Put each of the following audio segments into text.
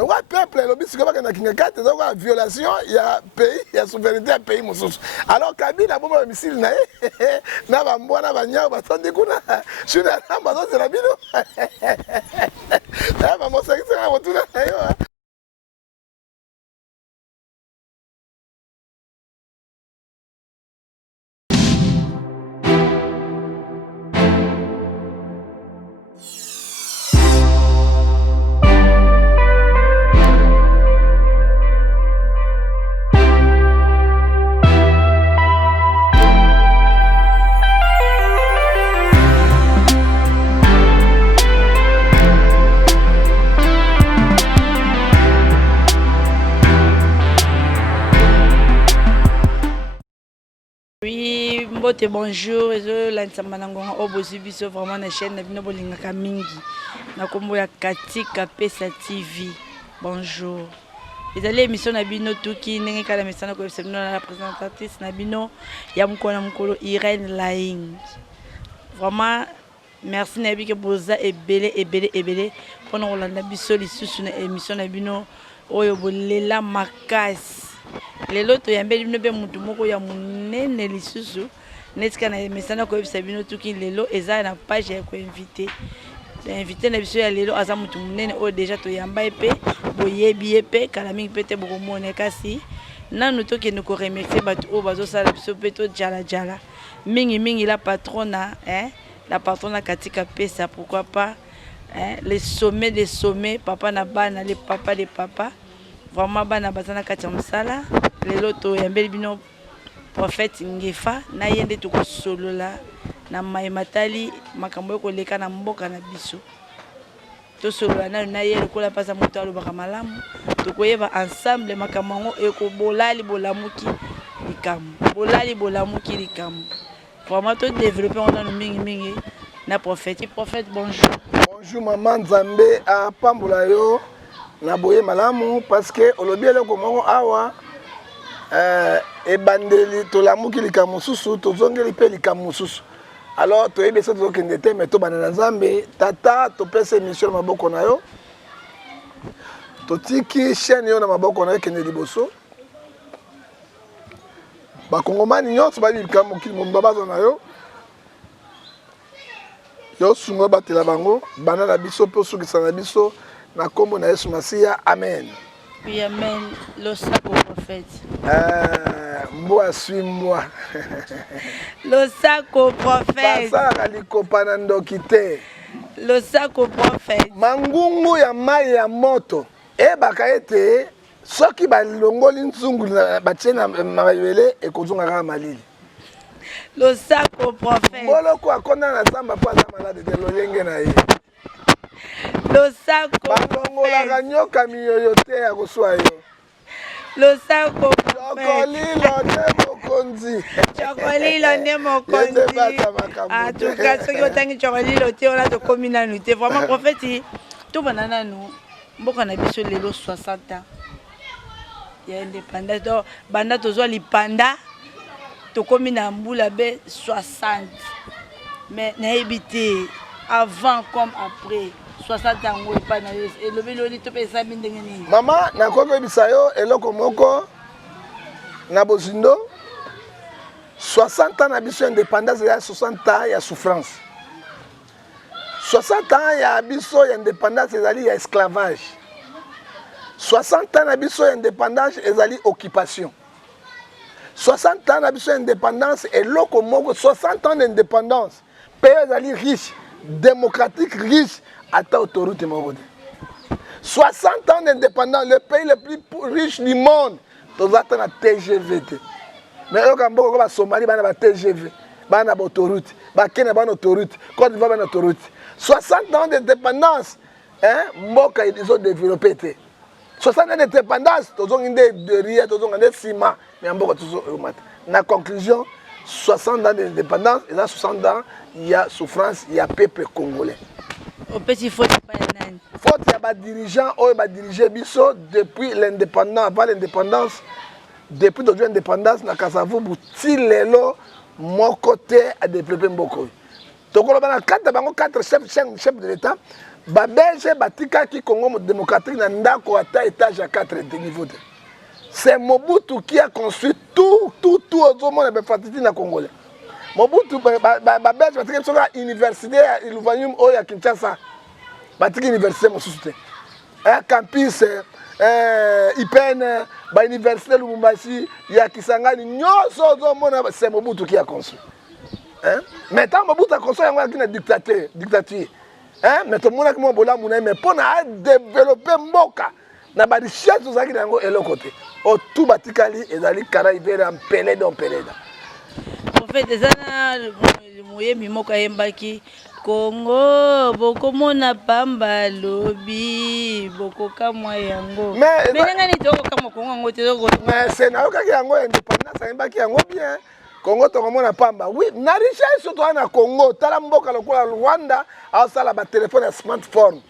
Donc le peuple lobi sikoba kana kinga kate donc violation il y a pays il y a souveraineté à pays mosusu. Alors Kabila bomba misili na na ba mbona ba nyao ba tondi kuna shuna namba zo zela bino. Na ba mosakisa na motuna na yo. Oui, bonjour, je suis vraiment na chaîne na bino bolingaka mingi na kombo ya Katika Pesa TV. Bonjour. Ezali émission na bino tuki ndenge kala mesana ko bino na la présentatrice na bino ya mukona mukolo Irene Laing. Vraiment merci na bike boza ebele pona kolanda biso lisusu na émission na bino oyo bolela makasi. Lelo to yambeli bino be mutu moko ya munene lisusu netika na mesana ko ebisa bino tuki lelo eza na page ya ko invité na biso ya lelo aza mutu munene o déjà to yamba epe boyebi epe kala mingi pete bokomone kasi nanu to ke ko remercier batu o bazo sala biso peto jala mingi la patrona la patrona Katika Pesa pourquoi pas les sommets des sommets papa na bana les papa des papas. Vraiment bana bazana kati ya mosala lelo to yambeli bino prophète Ngefa na yende to ko solola na matali makambo ko leka na mboka na biso to solola na yele ko la pasa moto alobaka malamu to koyeba ensemble makambo eko bolali bolamuki likambo vraiment to développer on a mingi na prophète bonjour maman Nzambe a pambola yo na boye malamu parce que olobiele ko moko awa ebandeli to lamuki likamususu to zongeli pe likamususu alors to ebe so to kende te mais to banana Nzambe tata to pesa émission maboko na yo to tiki chaîne yo na maboko na yo kende liboso ba kongomani nyonso ba likamuki momba bazo na yo yo sungo batela bango banana biso pe sukisa na biso na kombo na Yesu Masia amen. Oui amen. Le sacre prophète. Moi suis moi. Le sacre prophète. Pasaka likopana ndokite. Le sacre prophète. Mangungu ya mai ya moto. Ebaka ete soki balongoli nzungu batie na mabele ekozunga kaka malili. Le sacre prophète. Boloko akonda na samba po aza malade de lolenge na ye. Le sacre balongolaka nyoka miyoyo te ya koswa yo. Le sacre chokolilo nde mokonzi en tout cas soki otangi chokolilo te ona tokomi nanu te vraiment prophète tobana nanu mboka na biso lelo 60 ans ya indépendance donc banda tozwa lipanda tokomi na mbula be 60 mais nayebi te avant comme après 60 ans ou pas na yo et lobi loli to pesa ndenge nini mama na koko bisayo eloko moko na bozindo 60 ans na biso indépendance ya 60 ans ya souffrance 60 ans ya biso ya indépendance ezali ya esclavage 60 ans na biso ya indépendance ezali occupation 60 ans na biso indépendance eloko moko 60 ans d'indépendance pays ezali riche démocratique riche ata autorité moko 60 ans d'indépendance le pays le plus riche du monde tozata na TGV te mais yoka mboko ba Somalie bana ba TGV bana ba autorité ba Kenya bana autorité Côte d'Ivoire bana autorité 60 ans d'indépendance mboka ils ont développé te 60 ans d'indépendance tozongi de rien tozonga de ciment mais mboka tozo na conclusion 60 ans d'indépendance et là 60 ans il y a souffrance il y a peuple congolais au petit faute pas nani faute il y a ba dirigeants ou ba diriger biso depuis l'indépendance avant l'indépendance depuis notre indépendance na Kasavubu ti lelo mon côté a développé mboko tokolo bana quatre bango quatre chefs de l'état Babelge batikaki Congo démocratique na ndako ata étage à 4 niveaux. C'est Mobutu qui a construit tout au monde de na Congolais. Mobutu Babelge batikaki sur l'université à Iluvanium ou à Kinshasa. Batikaki université mosusu. Un campus IPN, ba université Lubumbashi, ya Kisangani, nyoso au monde c'est Mobutu qui a construit. Hein? Maintenant Mobutu a construit une dictature. Hein? Mais tout le monde a dit mais pour développer Mboka, na ba richesse aux aki nango et l'autre côté. Au tout batikali et dali karaïve en pelé dans pelé. En fait des années moye mimoka yembaki Congo boko mona pamba lobi boko kamwa yango. Mais ngani toko kamwa Congo ngo toko. Mais c'est na okaki yango indépendance yembaki yango bien. Congo tokomona pamba. Oui, na richesse surtout na Congo, tala mboka lokola Rwanda, a sala ba téléphone et smartphone.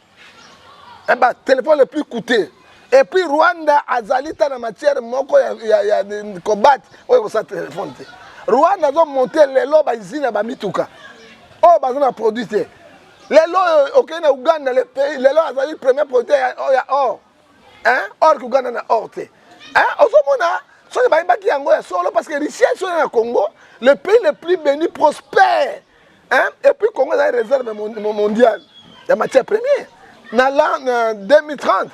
Un ba téléphone le plus coûteux. Et puis Rwanda azalita na matière moko ya combat, oyo sa téléphone. Rwanda zo monter lelo ba usine ba mituka. Oh bazana produit. Lelo OK na Uganda le pays, lelo azali premier produit ya or. Hein? Or Uganda na or te. Hein? Ozomona so ba mbaki yango ya solo parce que richesse sur le Congo, le pays le plus béni prospère. Hein? Et puis Congo a une réserve mondiale de matières premières. Dans l'an 2030,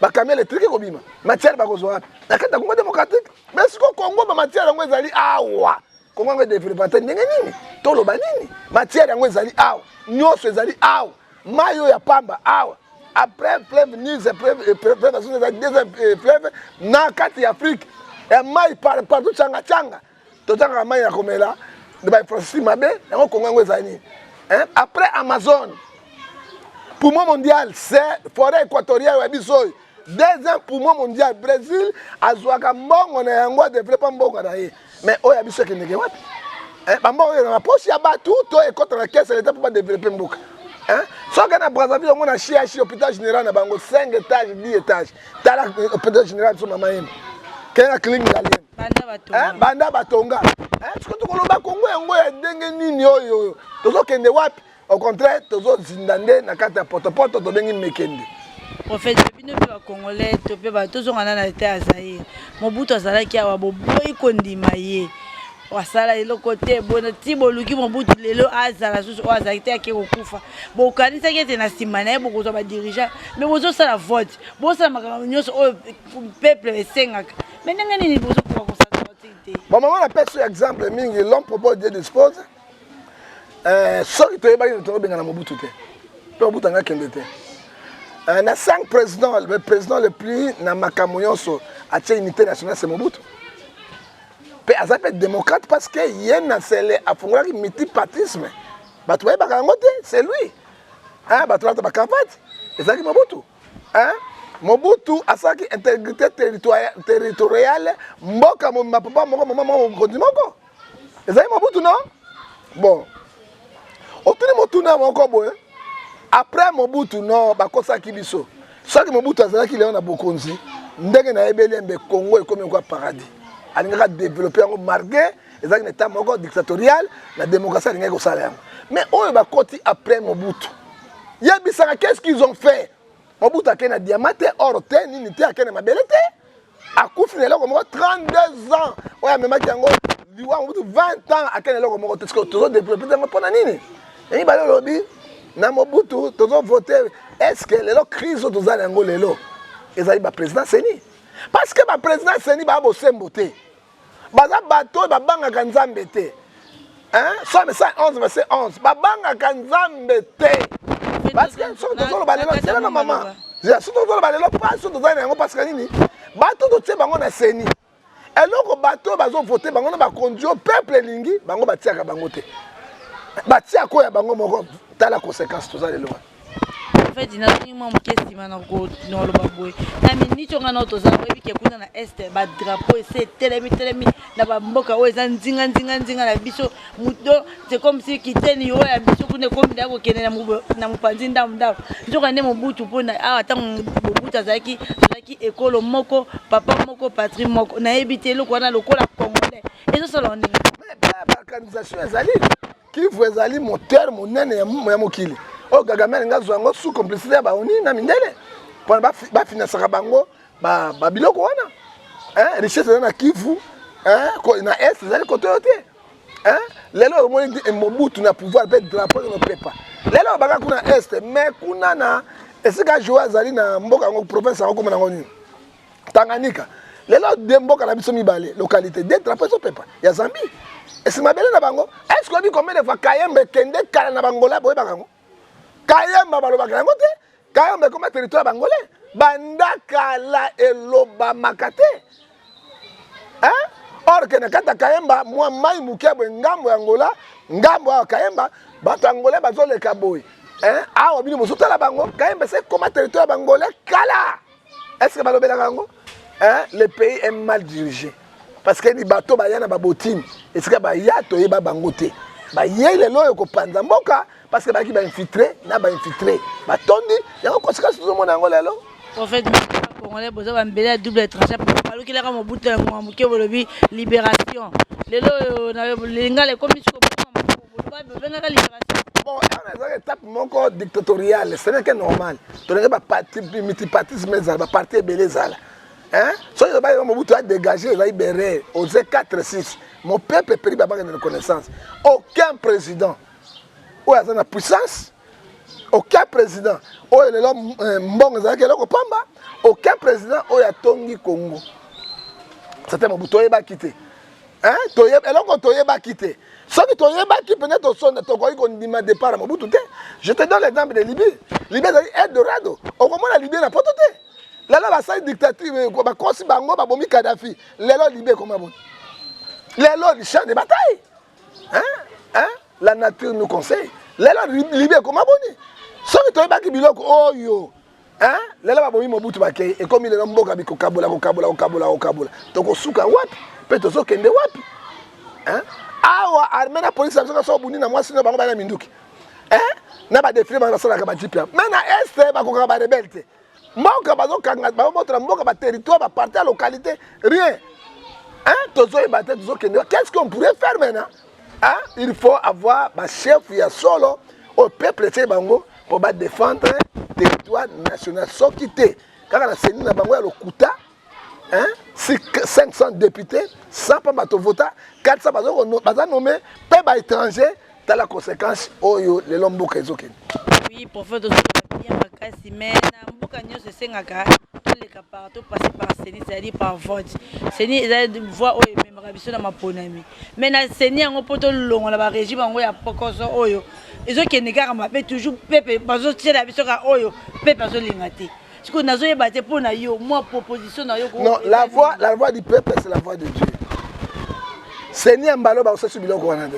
ba camion électrique kobima. Matière ba kozoa. Na kata Congo démocratique. Mais ce que Congo ba matière yango ezali awa. Congo ngo développer ndenge nini? Tolo ba nini? Matière yango ezali awa. Nyoso ezali awa. Mayo ya pamba awa. Après fleuve Nil, fleuve fleuve na kati Afrique. Et maï partout changa. Totanga maï ya komela. De ba infrastructure mabe, yango Congo ngo ezali. Hein? Après Amazon. Poumon mondial, c'est forêt équatoriale ya biso. Deuxième poumon mondial, Brésil, azwaka mbongo na yango développer mbongo na ye. Mais oya biso ke ndenge wapi? Hein? Mbongo na poche ya batu to ekota na caisse l'état pour développer mboka. Hein? Soka na Brazzaville on a chi hôpital général na bango 5 étages, 10 étages. Tala hôpital général so mama yem. Kena clinique galien. Banda batonga. Hein? Ce que tu koloba Congo yango ya ndenge nini oyo. Tozo kende wapi? Au contraire, tozo zindande na kata poto to bengi mekende. Prophète bino pe ba congolais to pe ba tozo ngana na te azaye. Mobutu azalaki awa boboyi kondima ye. Wasala elo côté bona tibo luki Mobutu lelo azala susu azalaki te akeko kufa. Bo kanisa kete na simana bo kozo ba dirigeant. Mais bozo sala vote. Bo sala makambo nyonso o peuple esengaka. Mais ndenge nini bozo kwa kosala vote te. Bon maman la personne exemple mingi l'homme propose Dieu dispose. Soki toyebaki tobenga na Mobutu te. Mobutu anga kende te. Na 5 présidents, le président le plus na makambo nyonso a unité nationale c'est Mobutu. Pe azape démocrate parce que yena sele afungulaki multipartisme. Batu bayebaka yango te, c'est lui. Hein, batu lata bakavati. Ezalaki Mobutu. Hein? Mobutu asalaki intégrité territoriale mboka mapapa moko mama mokonzi moko. Ezalaki Mobutu non? Bon. Otuni motuna moko boye. Après Mobutu non bakosaki biso. Soki Mobutu azalaki leo na bokonzi, ndenge na ebelembe Congo ekomi kwa paradis. Alingaka développer yango marqué, ezalaki état moko dictatorial, la démocratie alingaka kosala yango. Mais oyo bakoti après Mobutu. Yebisaka qu'est-ce qu'ils ont fait? Mobutu akena diamante or te nini te akena mabele te. Akufi lelo ko moko 32 ans. Oya memaki yango liwa Mobutu 20 ans akena lelo ko moko te ko tozo développer yango pona nini? Et ba lobi na Mobutu tozo voter est-ce que lelo crise tozala yango lelo ezali ba président Seni parce que ba président Seni ba bo semboté baza bato ba banga kanzambe te hein Somme 111 verset 11 ba banga kanzambe te parce que so tozo ba lelo c'est na maman ya so tozo ba lelo pas so tozala yango parce que nini bato to tse bango na Seni eloko bato bazo voter bango na ba conduire peuple lingi bango batiaka bango te batia ko ya bango moko tala conséquence tout ça les lois en fait ina ni mo mkesi mana ko no lo baboy na minito ngana to za ko bike kuna na este ba drapeau c'est telemi na ba mboka o eza nzinga na biso mudo c'est comme si kiteni yo ya biso kuna kombi ndako kene na mupanzi ndamu nzoka ne Mobutu pona awa tango Mobutu azaki ekolo moko papa moko patrie moko na ebite lo kwana lokola congolais ezo sala ndenge mais ba organisation ezali qui vous ezali moteur monene ya mokili o Kagame nga zwango sous complicité ba oni na mindele pour ba financer bango ba biloko wana hein richesse na Kivu hein na est zali côté côté hein lelo moni Mobutu na pouvoir peut drapeau no pepa lelo baka kuna est mais kuna na esika joa zali na mboka ngo province ngo comme na ngoni Tanganyika lelo de mboka na biso mibale localité de drapeau so pepa ya Zambie esima bele na bango est-ce que combien de fois Kayembe kende kala na bangola boye bakango Kayemba balobaka yango te Kayembe comme territoire bangolais banda kala eloba makate hein or que na kata Kayemba moi mai mukebwe ngambo ya Angola ngambo ya Kayemba bato angolais bazoleka boye hein awa bino mosotala bango Kayemba c'est comme territoire bangolais kala est-ce que balobelaka yango hein le pays est mal dirigé parce que ni bato bayana babotine esika bayato yeba bangote bayele loyo ko panza mboka parce que baki ba infiltré na ba infiltré batondi yango conséquence tout le monde yango lelo en fait congolais bozo ba mbele double tranchant palo kila kama Mobutu ya mwamuke bolobi libération lelo na linga le commission ba benga ka libération bon on a une étape moko dictatoriale ce n'est que normal to nga ba parti multipartisme za ba parti belezala hein so yo ba Mobutu a dégagé la libérer aux 4-6 mon peuple péri ba de reconnaissance aucun président ou a la puissance aucun président ou l'homme mbongo za ke loko pamba aucun président ou ya tongi Congo c'était Mobutu yeba quitter hein to yeba eloko to yeba quitter soki to yeba ki peut-être son to ko ndima départ Mobutu te je te donne l'exemple de Libye Libye est Eldorado au comment la Libye na potote là ba sa dictature ko ba kosi bango ba bomi Kadhafi lelo Libye comment bon lelo le champ de bataille hein la nature nous conseille lelo Libye comment boni soki to yeba ki biloko oyo hein lelo ba bomi Mobutu bakei et comme il est mboka biko kabola to ko suka wapi pe to so kende wapi hein awa armée na police ça so buni na mwasi na bango ba na minduki hein na ba défilé ba sala ka ba jipia mais na est ba ko ka ba rebelle mboka bazo kanga ba motra mboka ba territoire ba partie à localité rien hein tozo e ba tête tozo kende qu'est-ce qu'on pourrait faire maintenant hein il faut avoir ba chef ya solo au peuple tse bango pour ba défendre territoire national so quitter kaka na seni na bango ya lokuta hein 500 députés 100 pas bato vota 400 baza nommé pe ba étranger dans la conséquence oyo le lomboka ezokende oui pour faire bien makasi mais na mboka nyonso esengaka toleka partout passer par seni c'est-à-dire par vote seni eza voix oyo ememaka biso na maponami mais na seni yango mpo tolongola barégime yango ya pokoso oyo ezokende kaka mabe toujours pepe bazotiela biso kaka oyo pepe azolinga te sikoyo nazoyeba te mpo na yo mwa proposition na yo non la voix du peuple c'est la voix de Dieu seni ya mbalo bakosasu biloko wana te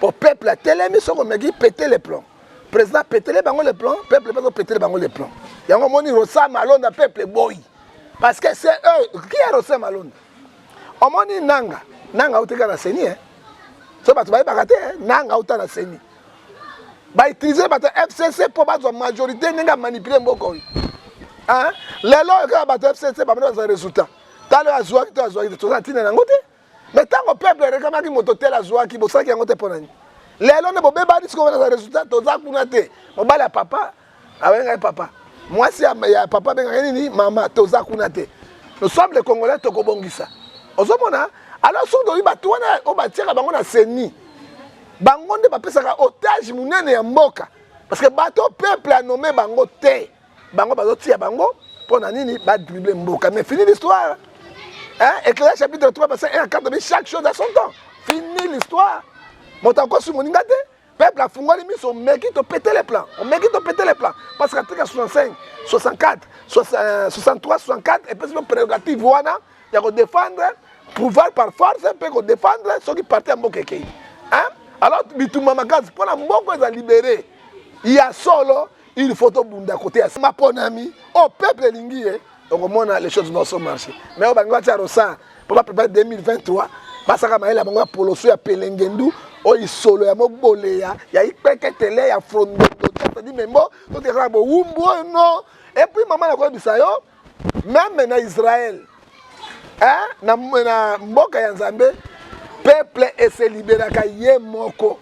pour peuple atelemi soko meki péter les plombs président péter les bango les plombs peuple pas péter les bango les plombs yango moni Rosa Malonda peuple boy parce que c'est eux qui est Rosa Malonda omoni nanga uteka na seni hein so bato baye bakate nanga uta na seni ba utiliser bato FCC pour bato majorité ninga manipuler mboko hein lelo ka bato FCC ba mona za résultat talo azwa ki to za tina nango te mais tant que peuple rekamaki moto tel azwa ki bosaki yango te ponani lelo ne bobeba disiko na résultat to za kuna te mobala papa awenga papa moi si ya papa benga nini mama to za kuna te nous sommes les Congolais to ko bongisa ozomona alors so do ba tuana o ba tiaka bango na seni bango nde bapesaka otage munene ya mboka parce que bato peuple a nommé bango te bango bazotia bango pona nini ba dribbler mboka mais fini l'histoire hein Éclairage chapitre 3 verset 1 à 4 mais chaque chose à son temps fini l'histoire motanko su moninga te peuple a fungoli miso meki to péter les plans on meki to péter les plans parce que article 65 64 63 64 et puis le prérogative wana ya ko défendre pouvoir par force peut ko défendre ceux qui partent en mbokeke hein alors bituma makazi pona mboko za libérer il y a solo il faut to bunda côté ya maponami au peuple lingié donc on a les choses non sont marché mais on va dire ça pour la préparer 2023 parce que maïla bango poloso ya pelengendu o isolo ya mobole ya ipeketele ya frondo dit membo to te rabo wumbo non et puis maman la ko bisayo même na Israël hein na mboka ya Nzambe peuple et se libéraka ye moko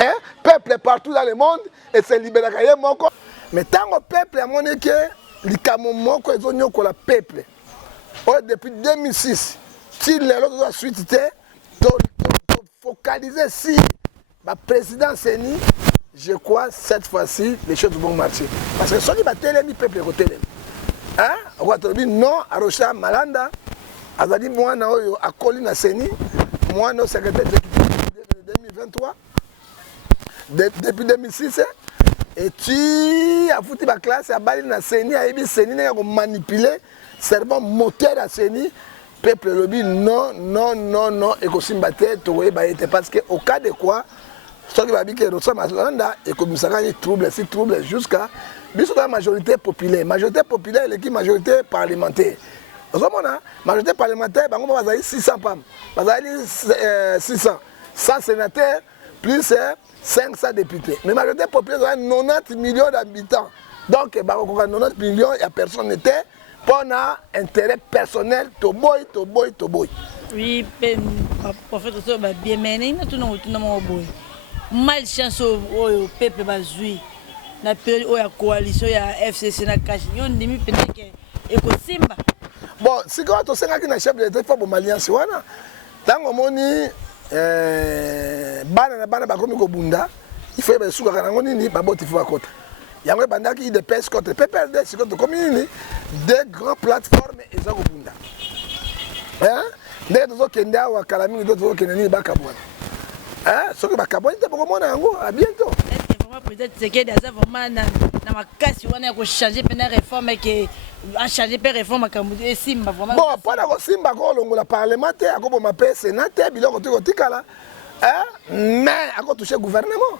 hein peuple partout dans le monde et se libérer moko. Mais tant que peuple a montré que likamo moko ezonyoko la peuple. Depuis 2006, si les autres ont suite focaliser si le président Seni, je crois cette fois-ci les choses vont marcher. Parce que ceux qui battent les peuple côté hein, on va te dire non à Rocha Malanda, Azali moi na oyo a Colina Seni, moi no secrétaire de 2023 depuis 2006 et tu as foutu ma classe à Bali na Seni a ebi Seni n'a manipuler servant moteur à Seni. Peuple lobby non et que Simbaté parce que au cas de quoi ce qui va dire que Rosa Malanda et comme ça gagne trouble jusqu'à la majorité populaire et qui majorité parlementaire. Vous voyez majorité parlementaire on va 600 femmes, 600 100 sénateurs plus 500 députés. Mais majorité populaire 90 millions d'habitants. Donc 90 millions il y a personne n'était pour un intérêt personnel, to boy. Oui, prophète, bien mené, tout le monde boy. Malchance au peuple bazui. Na période où la coalition, il y a FCC na cash. Yon demi peut-être que Simba. Bon, si quand on sait qu'il y a chef de l'État pour l'alliance, voilà. Tant qu'on moni, bana bakomi ko bunda, il faut que suka kana ngoni ni baboti faut akota. Il y a un bandit qui dépêche contre PPRD, c'est contre communes, des grandes plateformes et ça au bunda. Hein? Les autres qui ont wa kalami, d'autres qui n'ont pas kabouan. Hein? Ce que bakabouan, c'est pour moi à bientôt. Peut-être c'est que des vraiment na makasi wana ko changer pendant réforme qui a changer pe réforme comme Simba vraiment. Bon, pas ko Simba ko longola parlementaire ko ma pe sénateur biloko to tikala. Hein? Mais a ko toucher gouvernement.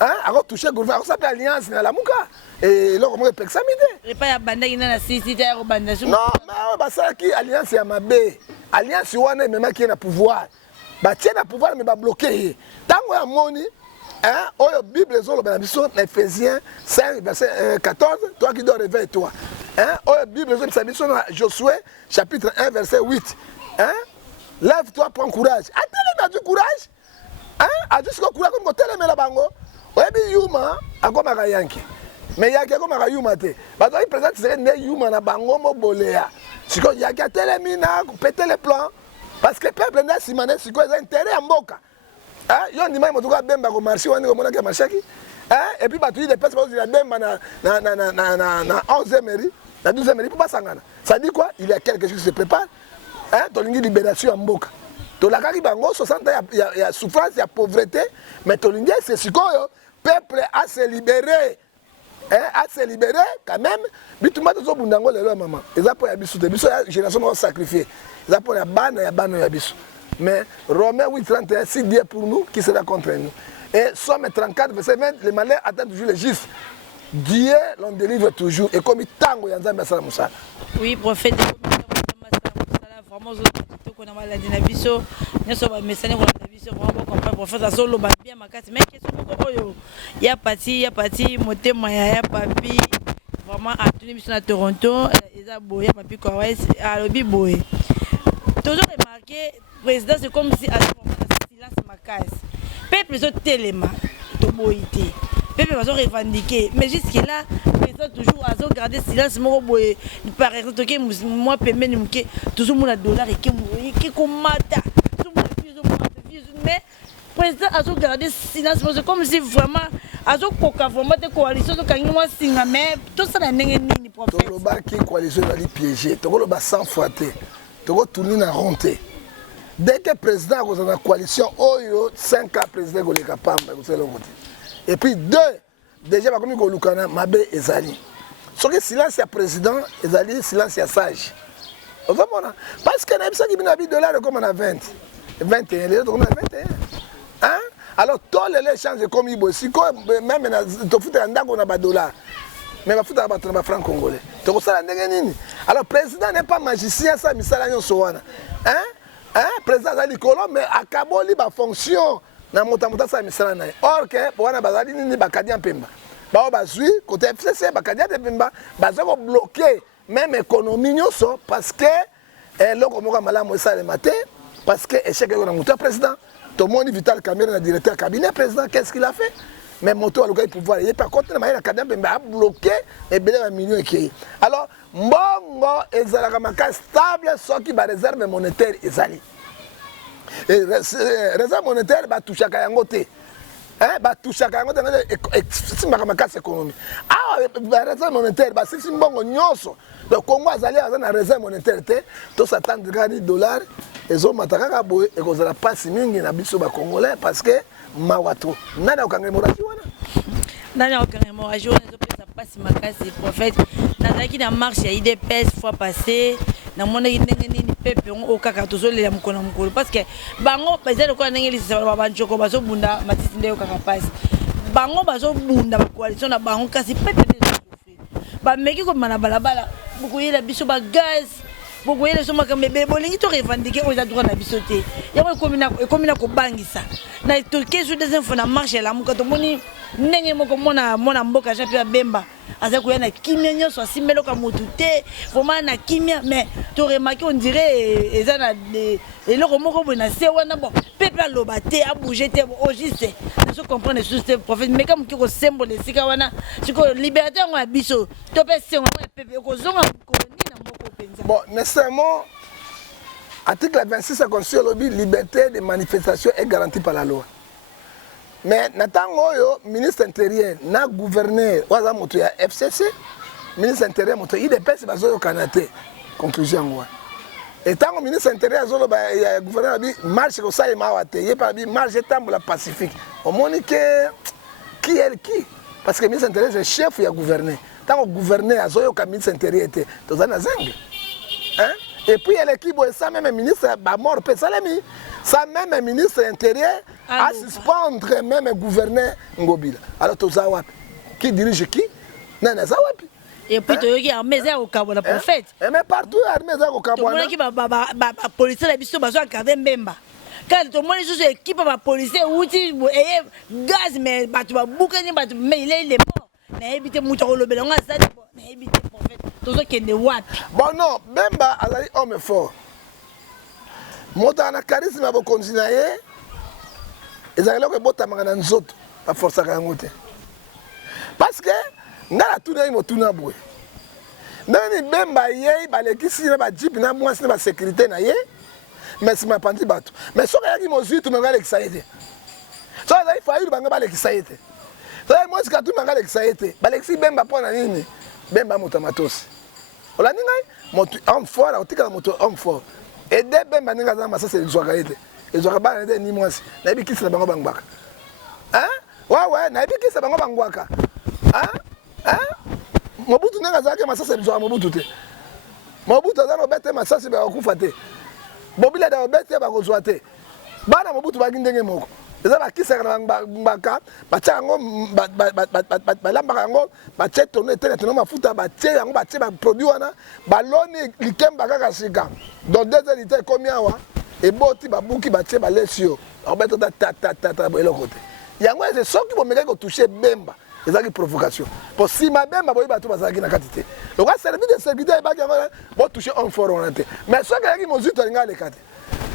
Hein? A ko toucher gouvernement, ça s'appelle alliance na la muka. Et là comment peut examiner. Et pas ya banda ina na cité ya ko banda. Non, mais ba ça qui alliance ya mabe. Alliance wana même qui na pouvoir. Ba tiens na pouvoir mais ba bloquer. Tango ya moni hein, oh, la Bible est Ephésiens 5, verset 14, toi qui dois réveiller-toi. Hein, oh, la Bible est Josué, chapitre 1, verset 8. Hein, lève-toi, prends courage. A du courage. Hein, a du courage comme tu as la bango. Oui, Yuma, a comme un Yankee. Mais il y a comme un Yuma. Parce qu'il présente que Yuma na bango mobolea. Si il y a qui a télémina, péter les plans. Parce que le peuple n'a si mané, si quoi, il a intérêt à Mboka. Yo ndima moto ka bemba ko marché wani ko mona ka marché ki et puis batu des personnes qui la bemba na 11e mairie na 12e mairie pour pas sangana ça dit quoi il y a quelque chose qui se prépare hein to lingi libération mboka to la ka ki bango 60 ans il y a souffrance il y a pauvreté mais to lingi c'est sikoyo peuple a se libérer hein a se libérer quand même bituma to bundango lelo maman eza pour ya bisu de bisu génération va sacrifier eza pour ya bana ya bisu. Mais Romains 8:31, si Dieu est pour nous, qui sera contre nous? Et Somme 34, verset 20, les malheurs attendent toujours les justes. Dieu l'en délivre toujours. Et comme il tango, il y a un message. Oui, prophète, vraiment, on a maladie na biso, nous sommes message pour la biso, vraiment comprendre prophète à solo bien ma carte, mais qu'est-ce que il y a parti, motema ya papi, vraiment à tenir biso na Toronto, ils a boyé papi quoi, à lobby boyé. Toujours remarqué, président c'est comme si à ce moment silence ma case. Peuple sont tellement de boité. Peuple va revendiquer, mais jusque là, président toujours à garder silence mon boy. Par exemple, que moi paiement nous que toujours mon dollar et qui comata. Mais président a garder silence, c'est comme si vraiment à ce coca vraiment de coalition de kanima singa mais tout ça n'a rien ni prophète. Tout le bas qui coalition va les piéger, tout le bas sans fouetter. Tu vas tourner en ronde. Dès que le président est dans la coalition, 5 ans président est capable. Et puis 2, déjà, comme il y a Mabé et Zali. Ce que silence est président, Zali, silence est sage. Parce que nous avons $20 comme on a 20. 21, les autres comme on a 21. Hein? Alors, tous les échanges comme il y a même on a $. Mais il faut que les francs congolais. Alors, le président n'est pas magicien, ça, mais ça, hein? Le président a dit que mais à Cabo, il a fonction. Or, pour un bazali, il y a Kadian Pemba. Côté FCC, Kadian Pemba, il a bloqué même l'économie parce que l'homme a malam ça le matin, parce que l'échec est le président. Tout le monde Vital Kamerhe, le directeur cabinet président, qu'est-ce qu'il a fait? Mais moto a le pouvoir. Il par contre, il a bloqué et bien un million qui. Alors, Mbongo est stable, ce qui va réserve monétaire ezali. Et réserve monétaire va toucher à Kayangote. Va toucher à Kayangote, c'est ma économie. Ah, réserve monétaire, c'est si Mbongo nyonso. Donc, Congo azali à la réserve monétaire, tout ça tant de $10. Et ont mataka boy et qu'on a pas si mingi na biso ba congolais parce que mawato nana okanga moraji wana nana okanga moraji wana zo pesa pasi makasi prophète nazaki na marche ya IDPS fois passé na mona ndenge nini pepe on okaka tozolela mukona mukolo parce que bango bazelo ko ndenge lisa ba banjoko bazo bunda matisi nde okaka pasi bango bazo bunda ba coalition na bango kasi pepe ba meki ko mana balabala bukoyela biso ba gaz. Vous voyez les sommes comme bébé, bolingi to revendiquer aux droits na bisoté. Ya ko komina ko bangisa. Na to kezu des infos na marché la muka to moni ndenge moko mona mboka ja pia bemba. Aza ko na kimia nyoso asimelo ka motute, vraiment na kimia mais to remarquer on dirait eza na eloko moko bona se wana bon pepe lobate a bouger te au juste. Je comprends les sous prophète mais comme ki ko symbole sika wana, siko liberté ngo biso. To pese ngo pepe ko zonga ko ni na mboko. Bon, nécessairement, article 26 de la Constitution, la liberté de manifestation est garantie par la loi. Mais, Natango, ministre intérieur, na gouverneur, ouaza moto ya FCC, ministre intérieur, moto IDPS, bazo yo Canada. Conclusion. Et tant que ministre intérieur, le gouverneur a dit, marche comme ça, il m'a dit, il a dit, marche pour la Pacifique. On m'a dit que, qui est qui? Parce que le ministre intérieur, c'est chef, il y a gouverneur. Tant que gouverneur, il y a un ministre intérieur, il y a un zeng. Et puis, l'équipe, ça même ministre, mort, ça même ministre intérieur, à suspendre même gouverneur Ngobila. Alors, qui dirige qui? Nana Zawapi. Et puis, tu as armé au Cabo, la prophète. Mais partout, armé au Cabo. Tu as la police, la biso, bazo encadrer Mbemba. Quand tout le monde est sur l'équipe, la police, outil, gaz, mais tu vas bouquer, mais il est mort. Mais éviter Moutaro le Belonga, ça, mais éviter prophète. Tout ce qui est de Watt. Bon, non, Mbemba, elle a homme fort. Motana charisme à continuer. Et ça, c'est que Botamanga Nzoto, la force à Kangote. Parce que, n'a tout n'a pas tout n'a pas. Nani Mbemba yé, baleki si n'a pas jeep n'a moins si n'a pas sécurité n'a yé, mais c'est ma panti bateau. Mais ce qu'il y a qui m'a dit, tu me regardes l'excité. Ça il faut aller au banga l'excité. Ça moi c'est quand tu me regardes l'excité. Baleki Mbemba pour na nini? Mbemba motamatos. Ola ningai, homme fort, on tika moto homme fort. Et dès Mbemba ninga za massa c'est zoakaite. Et zoakaba na ni moi si. Na bi kisi na bango bangbaka. Hein? Ouais, na bi kisi na bango bangbaka. Hein? Mobutu nanga zake masasa bizwa Mobutu te. Mobutu azana obete masasa ba kufa te. Bobila da obete ba kozwa te. Bana Mobutu ba ngindenge moko. Eza ba kisa na ngaka, ba tsango ba lamba ngo, ba tourner tene tene mafuta ba tie yango ba tie ba produit wana, ba loni likemba kaka sika. Dans 2 heures il combien wa? Et boti ba buki ba tie ba lesio. Obete ta ba elokote. Yango c'est ça qui vont me ko toucher Mbemba. C'est une provocation. Pour si ma belle m'a dit que tu vas quantité. Donc, à servir de serviteur, il va toucher un fort orienté. Mais ceux qui m'ont dit que tu vas les cater.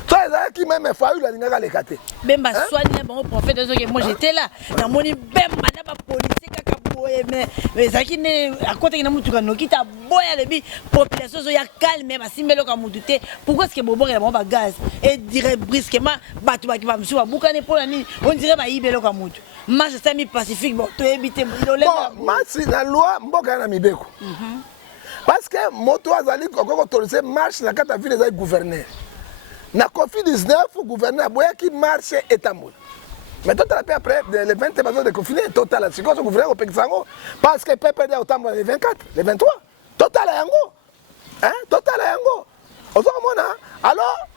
Toi, qui même fallu les cater. Bemba soigne bon prophète que moi j'étais là. Dans mon Bemba n'a pas policier kakaboye mais ça qui n'est à côté de mutuka no kita boya le bi population so ya calme ba simbelo ka mututé. Pourquoi est-ce que bobo il ba gaz et dirait brusquement batu ba ki ba msu ba bukane pour la ni on dirait ba ibelo ka mutu. Marche semi pacifique bon to éviter bon marche la loi mboka na mibeko. Parce que moto azali ko autoriser marche na kata ville des gouverneurs. Na Covid-19 gouverneur boya qui marche étamboul. Mais total après les 20 besoin de confiner total c'est quoi ce gouverneur au Pexango parce que PPD au temps les 24 les 23 total yango hein total yango ozomona alors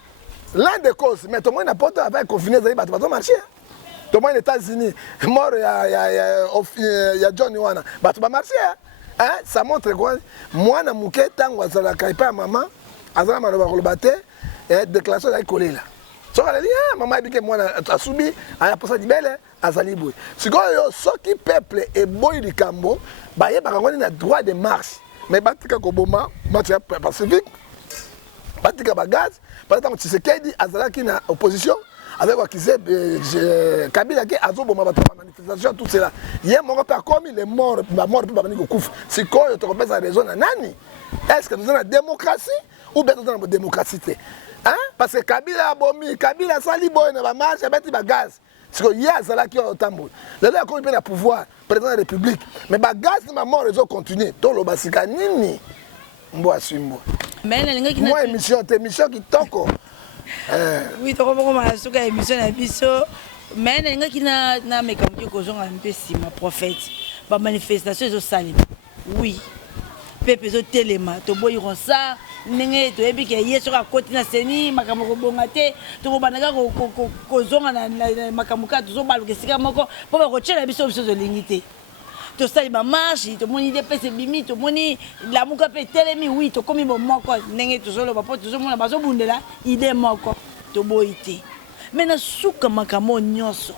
l'un des causes mais tout le monde n'a pas avec confiner ça va marcher tout le monde aux États-Unis mort ya John Wana va marcher hein ça montre quoi moi na muke tango azala kaipa maman azala maloba kolobate et déclaration la collé là. So elle dit maman bike moi a subi a posa di belle azali boy. Sikoyo soki peuple et boy du Cambo ba ye ba ngoni na droit de marche. Mais batika ko boma matière pacifique. Batika ba gaz, batika Tshisekedi azala ki na opposition, avec accusé Kabila qui a zoboma bato ba manifestation tout cela. Hier mon père comme il est mort, ma mort peut pas venir kokufa. C'est quoi tu comptes sa raison na nani? Est-ce que nous sommes dans la démocratie ou bien nous sommes dans la démocratie? Hein? Parce que Kabila a bomi, Kabila sali boy na ba marche, beti ba gaz. C'est que hier ça là qui au tambour. Le là comme il a pouvoir, président de la République. Mais ba gaz ma mort ils ont continué. To lo basika nini? Mbo simbo. Mais moi émission qui toko. Oui, tu comprends que l'émission est biso. Mais il y a qui na mécanique que j'en ai un peu si ma prophète. Ba manifestation ils ont salé. Oui. Pepe zo telema to boyiro ça ndenge to yebi ke yeso ka koti na seni makambo ko bongate to ko banaka ko zonga na makambo ka to zo baluke sika moko po ba ko tshela biso biso zo lingité. To sali ba marche to moni de pese bimi to moni la muka pe telemi oui to komi bo moko ndenge to zo lo ba po to zo mona ba zo bundela ide moko to boyité. Mais na suka makambo nyoso.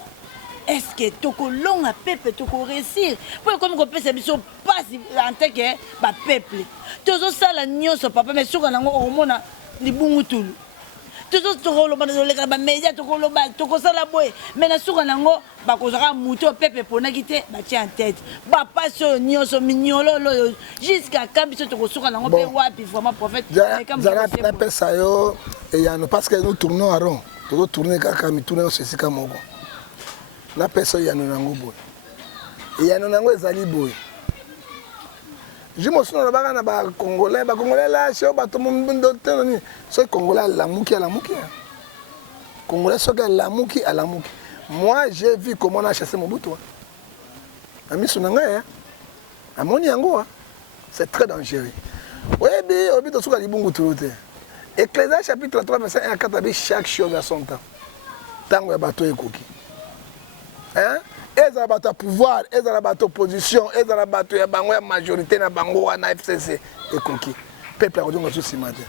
Est-ce que tu as long peuple, tu as réussir? Pour comme on peut se dire pas en tant que peuple. Tu as ça la nyonso papa mais sur on hormone li bungu tout. Tu as tout le monde les gars médias tu as ça la boy. Mais na sur on ba ko zaka muto peuple pour na quitter ba tient en tête. Ba pas so nyonso mignolo jusqu'à quand biso tu sur on pe wapi vraiment prophète. Zara na pesa yo et ya no parce que nous tournons à rond. Tu dois tourner kaka mi tourner c'est sika moko. La personne ya nonango boy. Et ya nonango ezali boy. Je me souviens na ba congolais là chez ba to mundo teni. So congolais la muki. Congolais so la muki. Moi j'ai vu comment on a chassé Mobutu. Ami sunanga ya. Amoni yango. C'est très dangereux. Oyebi obi to suka libungu tulote. Ecclésiaste chapitre 3 verset 1 à 4 dit chaque chose à son temps. Tango ya bato ekoki. Hein? Ils ont battu pouvoir, ils ont battu opposition, ils ont battu la majorité na bango na FCC et conquis. Peuple a dit que c'est matin.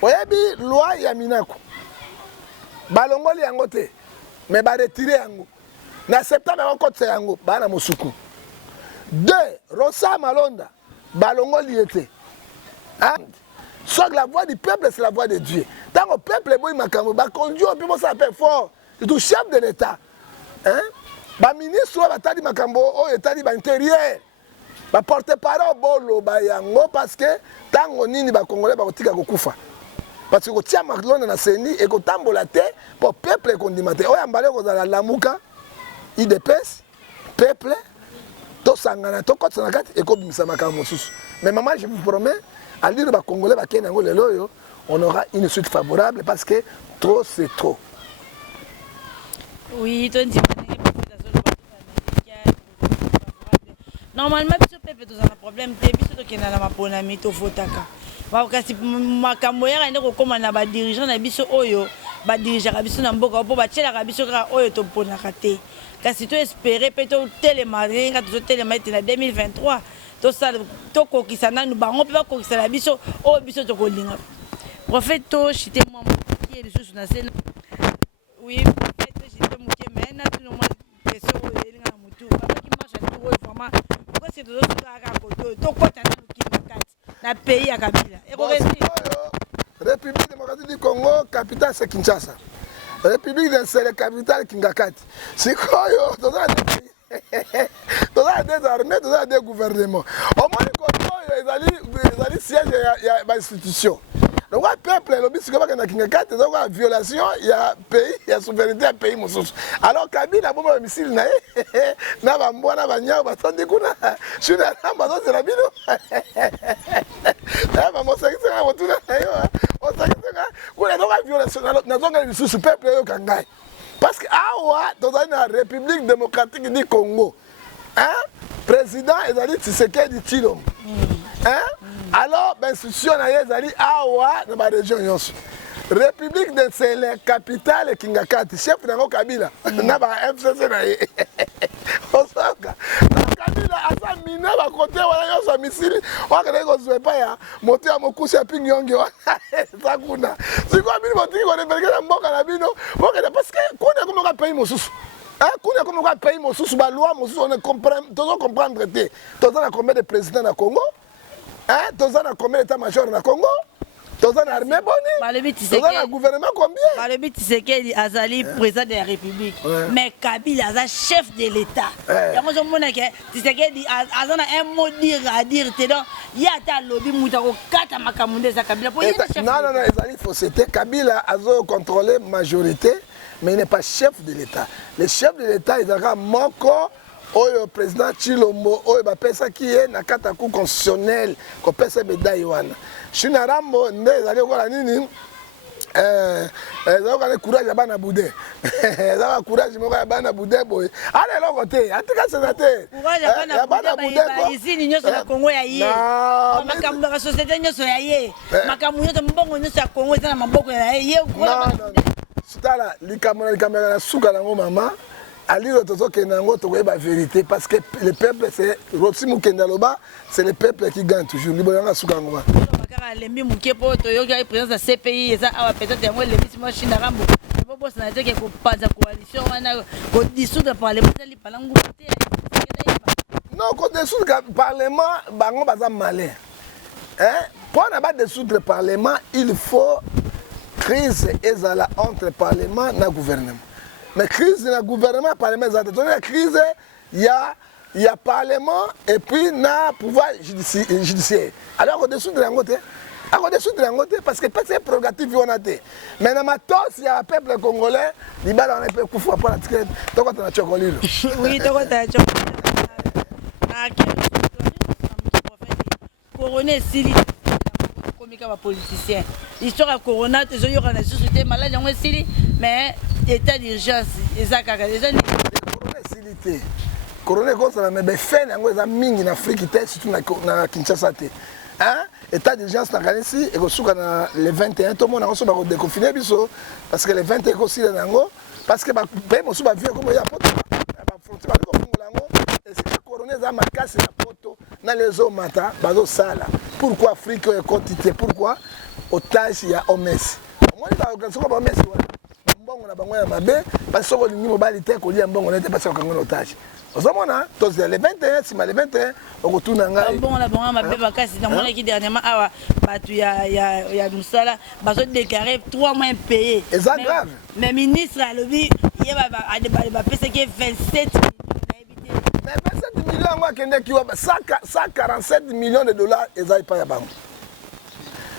Oyebi loi ya minako. Balongoli yango te. Mais ba retirer yango. Na septembre ba kotse yango ba na mosuku. 2 Rosa Malonda balongoli était. Hein? Soit la voix du peuple c'est la voix de Dieu. Tant le peuple boy makambo ba conduire on peut s'appeler fort. C'est tout chef de l'État. Hein? Ba ministre ba tadi makambo o etadi ba intérieur ba porte-parole bolo ba yango parce que tango nini ba congolais ba kotika kokufa parce que kotia maklona na seni et kotambola te pour peuple kondimate o yambale ko za la muka idps peuple to sangana to kotsana kati et ko bimisa makambo mosusu mais maman je vous promets à dire ba congolais ba kenango lelo yo on aura une suite favorable parce que trop c'est trop. Oui, toi tu normalement biso pepe tozana problème te biso tokenda na maponami tofotaka kasi makambo yaka nde kokóma na badirigeant na biso oyo badirigeaka biso na mboka mpo batielaka biso kaka oyo toponaka te kasi toespere mpe totelema nga tozotelema ete na 2023 tosala tokokisa nanu bango mpe bakokisa na biso oyo biso tokolinga prophète toshite mwa mokie lisusu na se oui prophète toshite mokie me natunomo question oyo elinga na motu babaki marche ya tour oyo vraiment c'est de l'autre côté. Donc, quand on a un pays à Kabila. République démocratique du Congo, capitale c'est Kinshasa. République c'est la capitale Kingakati. C'est quoi yo? Dans des armées, dans des gouvernements. Au moins, ils allaient siège il y a une institution. Le peuple, le bis comme na Kingakati, donc violation, il y a pays, il y a souveraineté à pays moussous. Alors Kabila bombe missile na na bambo na banya batandi kuna. Je na namba c'est la bino. Na ba mo sekisa na motuna yo. O sekisa kuna donc violation na zonga missous peuple yo kangai. Parce que awa dans la République démocratique du Congo, hein? Président ezali Tshisekedi Tshilombo. Hein? Alors, l'institution est awa dans la région Yonsu. République de c'est la capitale Kingakati, chef de la Kabila. Na ba FCC na ye. Osaka. Kabila asa mina ba côté wala yo sa misili. Wa kana ko zwe pa ya moto ya mokusi ya pingyonge wa. Sakuna. Siko bini motiki ko rebeleka mboka na bino. Mboka parce que kuna ko ka pays mosusu. Hein, comment on pays mosusu ba loi mosusu on comprendre te. Toza na combien de présidents na Congo? Hein, toza na combien d'état-major na Congo? Toza na armée boni. Balobi Toza na gouvernement combien? Balobi Tshisekedi azali président de la République. Mais Kabila azali chef de l'État. Yango zo mona ke Tshisekedi azana un mot à dire te donc yata lobi muta ko kata makamunde za Kabila pour non, ezali fausseté. Kabila azo contrôler majorité mais il n'est pas chef de l'État. Le chef de l'État ezaka moko oyo président Chilombo oyo bapesa ki ye na kata cour constitutionnel ko pesa médaille wana. Shina Rambo nde ezali kola nini ezali kola courage ya bana bude. Ezali courage moko ya bana bude boy. Ale loko te, atika sénateur. Courage ya bana bude ba ici ni nyoso na Congo ya ye. Makambo ya société nyoso ya ye. Makambo nyoso mbongo nyoso ya Congo ezana maboko ya ye. Non. Sitala likamera na suka nango mama. Aliro tozo kenango to la vérité parce que le peuple c'est Rotsi Mukendaloba, c'est le peuple qui gagne toujours. Liboyanga sukangwa. Bakara lembi muke po to yoga présidence ya CPI eza awa peut-être yango lembi simo China Rambo. Bo boss na teke ko panza coalition wana ko dissoudre parlement ali palangu te. Non, ko dissoudre parlement bango baza malin. Hein? Pour na ba dissoudre parlement, il faut crise ezala entre parlement na gouvernement. Mais crise dans le gouvernement, parlement, la crise, il y a parlement et puis na pouvoir judiciaire. Alors au-dessous de l'angote, parce que c'est prérogative on a été. Mais dans ma tosse, il y a un peuple congolais, il y a un peuple qui faut pas la ticket. Donc on a chocolat. Oui, donc on a chocolat. Coroné Sili, comme un politicien. L'histoire à Corona, tu as la société malade, mais état d'urgence, ezaka déjà ni corona silité. Corona comme ça mais fait nango za mingi na Afrique surtout na Kinshasa te. Hein? État d'urgence na kanisi et kosuka na le 21 tout le monde a reçu ba déconfiner biso parce que le 21 aussi nango parce que ba pe mosu ba vie comme ya poto ba frontière ba ko fungola ngo et c'est corona za makasi na poto na les eaux mata bazo sala. Pourquoi Afrique est quantité? Pourquoi otage ya OMS? Moi ba organisation ba OMS mbongo na bango ya mabe parce que olingi mobali te kolia mbongo na te parce que kango otage. Ozomona tous les 21 sima les 21 okotuna ngai. Mbongo na bango ya mabe bakasi na mona ki dernièrement awa batu ya musala bazo déclarer 3 mois impayés. Et ça grave. Mais ministre alobi yeba ba pesa ki 27 millions. Mais 27 millions moi kende ki wa 147 millions de dollars ezai pa ya bango.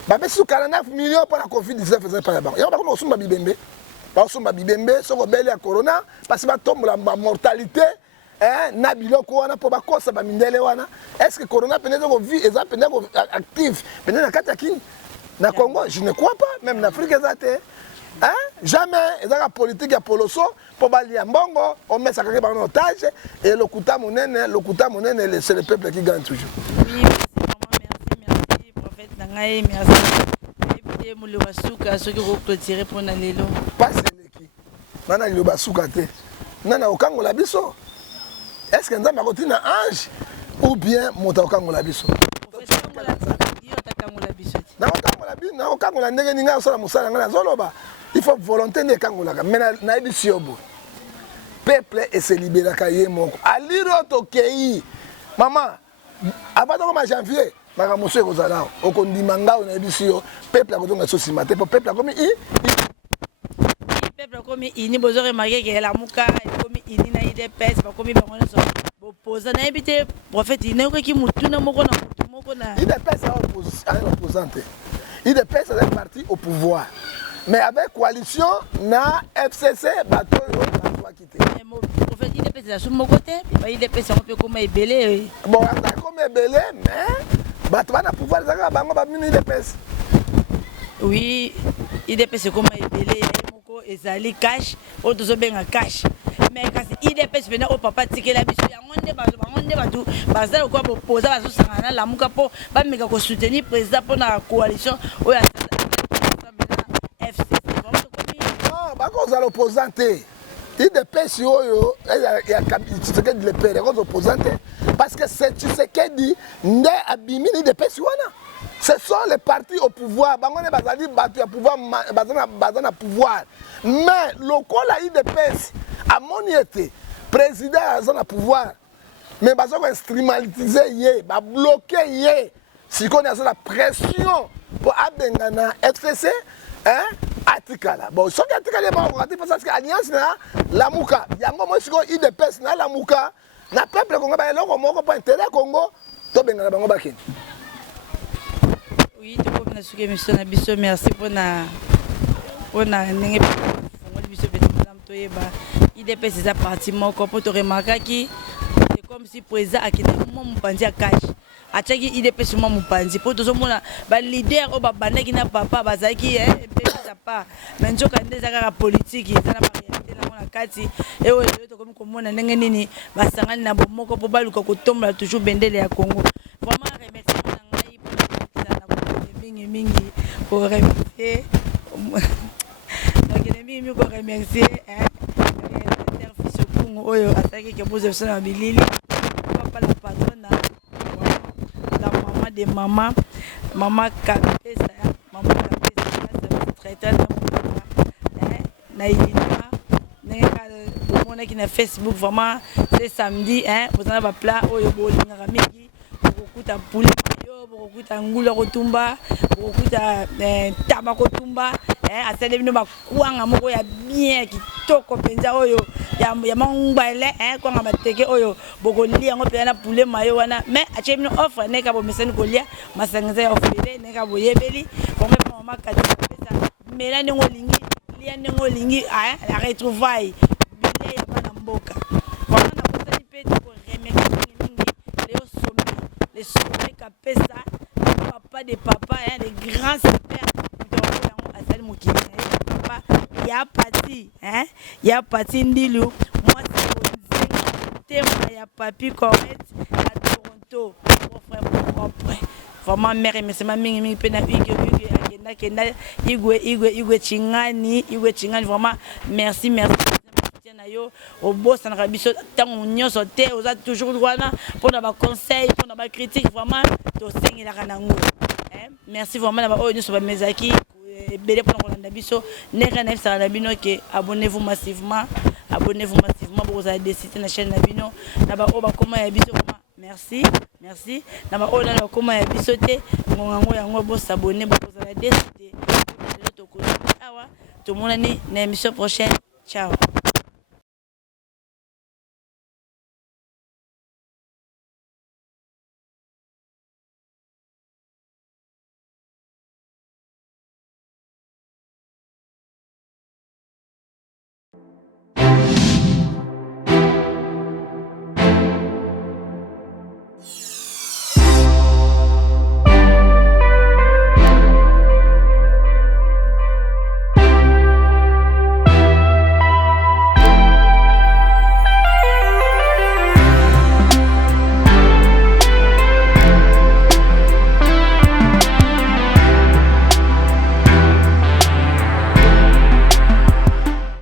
Ba pesa 49 millions pour la Covid-19 ezai pa ya bango. Ya ba ko osumba bibembe. Basomba bibembe soko bele ya corona parce que tombe la mortalité na biloko wana po bakosa ba mindele wana est-ce que corona peut-être ko vie eza peut-être active peut-être na kata ki na Congo je ne crois pas même en Afrique ezate jamais ezaka politique ya poloso po balia mbongo on met ça quelque part en otage et le kuta monene c'est le peuple qui gagne toujours. Oui, merci prophète nangai merci. Moule basuka soki ko clôturer pour na lelo pas seleki nana le basuka te nana okangola biso est-ce que nzamba kotina ange ou bien moto okangola biso na okangola ndenge ninga osala musala ngana zoloba il faut volonté ne kangola mais na ebisi yobo peuple et se libéraka ye moko aliro tokei maman abata comme janvier baka moso ekozala okondima ngao na ebisi yo peuple akotonga so sima te po peuple akomi peuple akomi ini bozo remarquer que la muka akomi ini na IDPS bakomi bango so bopoza na ebite prophète ine ko ki mutuna moko na IDPS est opposante. IDPS est parti au pouvoir mais avec coalition na FCC bato yo ba quitter prophète IDPS la sumo côté ba IDPS on peut comme ebele bon ata comme ebele mais bato bana pouvoir zaka bango ba minu IDPS. Oui, IDPS comme ebele ya moko ezali cash otozo benga cash mais kasi IDPS pena o papa tikela biso ya ngonde batu bazala ko bopoza bazo sangana la muka po ba meka ko soutenir président pour na coalition oya FCC non ba ko za l'opposante IDPS yoyo ya Tshisekedi le père ko opposante parce que c'est Tshisekedi nde abimi IDPS wana. Ce sont les partis au pouvoir. Bangone bazali batu ya pouvoir bazana pouvoir. Mais lokola IDPS a moniete président azana pouvoir. Mais bazo instrumentaliser yé, ba bloquer yé. Si qu'on a la pression pour abengana FCC atikala bon soki atikala bakoka parce que alliance na lamuka yango moi siko UDPS na lamuka na peuple Congo ba eloko moko pour intérêt Congo to bengana bango bakeni. Oui, to comme na suki émission na biso merci pour na ndenge fongoli biso pete madame toyeba UDPS eza parti moko pour te remarquer qui c'est comme si président akende mo mpanzi akashi achaki UDPS mo mpanzi pour tozomona ba leader o babandaki na papa bazaki pesa pa mais nzoka ndeza kaka politique eza na réalité na mona kati et oyo to comme komona ndenge nini basangani na bomoko po baluka kotombola toujours bendele ya Congo. Vraiment remercier na ngai pour mingi pour remercier donc mingi pour remercier interfils Congo oyo ataki ke bozo na bilili papa la patronne la maman de maman Kapesa traiteur na ilina neka qui na Facebook vraiment c'est samedi vous avez plat oyo bolingaka mingi bokuta poulet yo bokuta ngula kotumba bokuta tama kotumba asale bino makwanga moko ya bien kitoko penza oyo ya mangwele kwanga mateke oyo bokolia yango pe na poulet mayo wana mais ache bino offre neka bo mesani kolia masangiza ya offre neka boyebeli comme mama kati pesa mela nengo lingi lia nengo lingi la retrouvaille bile ya bana mboka vraiment na kosani pe ko remercier mingi les sommets Kapesa papa de papa des grands pères donc asali mokili papa ya parti ndilu moi c'est tema ya papi correct à Toronto mon frère propre vraiment mère mais c'est ma mingi pe na kenda igwe chingani vraiment merci na yo au boss na rabiso tango nyonso te oza toujours droit pour na ba conseil pour na ba critique vraiment to sengela kanango merci vraiment na ba oyo nyonso ba mezaki belé pour na kolanda biso neka na fsala na bino ke abonnez-vous massivement pour vous aider sur la chaîne na bino na ba o ba koma ya biso vraiment merci na ba o na koma ya biso te ngongo yango bo s'abonner pour vous aider to ko awa to monani na émission prochaine ciao.